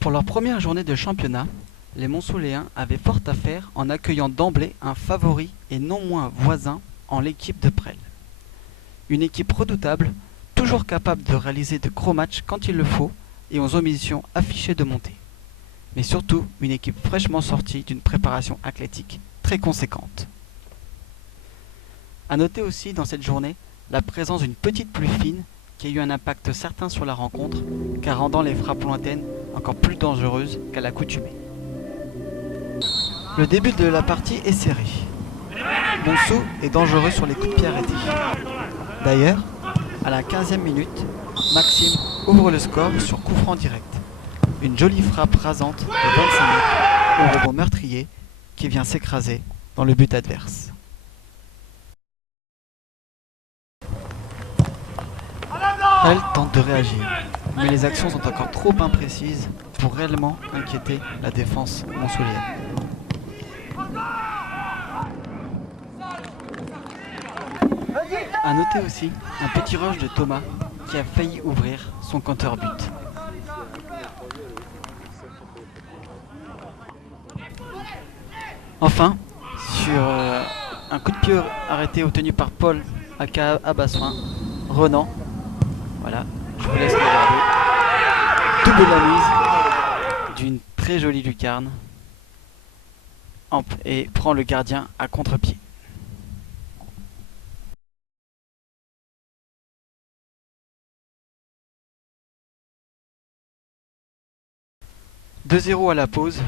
Pour leur première journée de championnat, les Montsouléens avaient fort à faire en accueillant d'emblée un favori et non moins voisin en l'équipe de Presles. Une équipe redoutable, toujours capable de réaliser de gros matchs quand il le faut et aux ambitions affichées de monter. Mais surtout une équipe fraîchement sortie d'une préparation athlétique très conséquente. A noter aussi dans cette journée la présence d'une petite pluie fine qui a eu un impact certain sur la rencontre, car rendant les frappes lointaines encore plus dangereuses qu'à l'accoutumée. Le début de la partie est serré. Montsou est dangereux sur les coups de pied arrêtés. D'ailleurs, à la 15e minute, Maxime ouvre le score sur coup franc direct. Une jolie frappe rasante de 25 mètres au rebond meurtrier qui vient s'écraser dans le but adverse. Elle tente de réagir, mais les actions sont encore trop imprécises pour réellement inquiéter la défense montsoulienne. A noter aussi un petit rush de Thomas qui a failli ouvrir son compteur but. Enfin, sur un coup de pied arrêté obtenu par Paul aka Abassoin, Renan, voilà, je vous laisse regarder, double la mise d'une très jolie lucarne et prend le gardien à contre-pied. « 2-0 à la pause,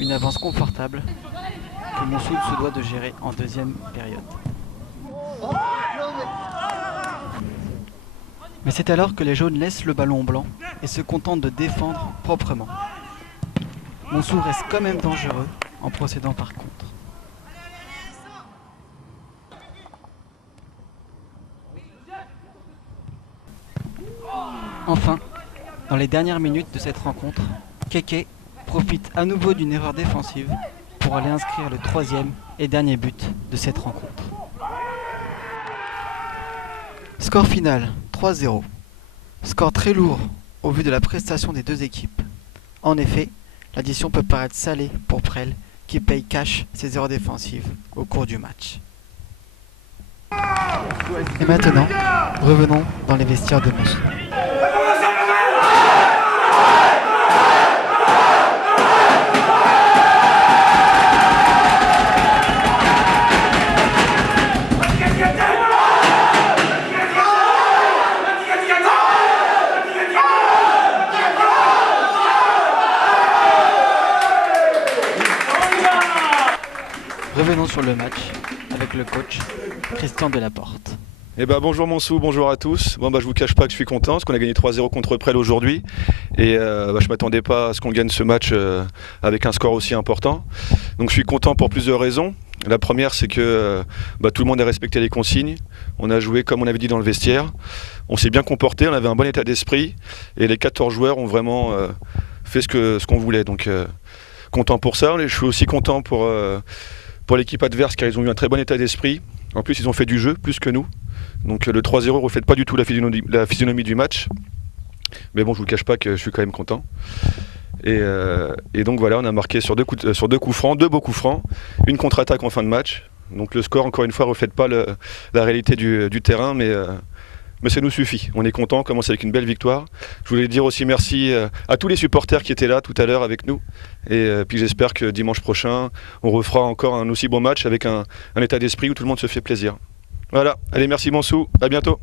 une avance confortable que Montsou se doit de gérer en deuxième période. Mais c'est alors que les jaunes laissent le ballon blanc et se contentent de défendre proprement. Montsou reste quand même dangereux en procédant par contre. Enfin, dans les dernières minutes de cette rencontre, Keke profite à nouveau d'une erreur défensive pour aller inscrire le troisième et dernier but de cette rencontre. Score final 3-0. Score très lourd au vu de la prestation des deux équipes. En effet, l'addition peut paraître salée pour Presles qui paye cash ses erreurs défensives au cours du match. Et maintenant, revenons dans les vestiaires de Montsou. Revenons sur le match avec le coach Christian Delaporte. Bonjour Montsou, bonjour à tous. Je vous cache pas que je suis content parce qu'on a gagné 3-0 contre Presles aujourd'hui et je m'attendais pas à ce qu'on gagne ce match avec un score aussi important. Donc je suis content pour plusieurs raisons. La première, c'est que tout le monde a respecté les consignes. On a joué comme on avait dit dans le vestiaire. On s'est bien comporté, on avait un bon état d'esprit et les 14 joueurs ont vraiment fait ce qu'on voulait. Donc content pour ça. Je suis aussi content pour l'équipe adverse car ils ont eu un très bon état d'esprit. En plus, ils ont fait du jeu plus que nous. Donc le 3-0 ne reflète pas du tout la physionomie du match. Mais bon, je ne vous cache pas que je suis quand même content. Et donc voilà, on a marqué sur deux coups francs, deux beaux coups francs, une contre-attaque en fin de match. Donc le score, encore une fois, ne reflète pas la réalité du terrain, mais ça nous suffit. On est content, on commence avec une belle victoire. Je voulais dire aussi merci à tous les supporters qui étaient là tout à l'heure avec nous. Et puis j'espère que dimanche prochain, on refera encore un aussi bon match avec un état d'esprit où tout le monde se fait plaisir. Voilà, allez, merci Montsou, à bientôt.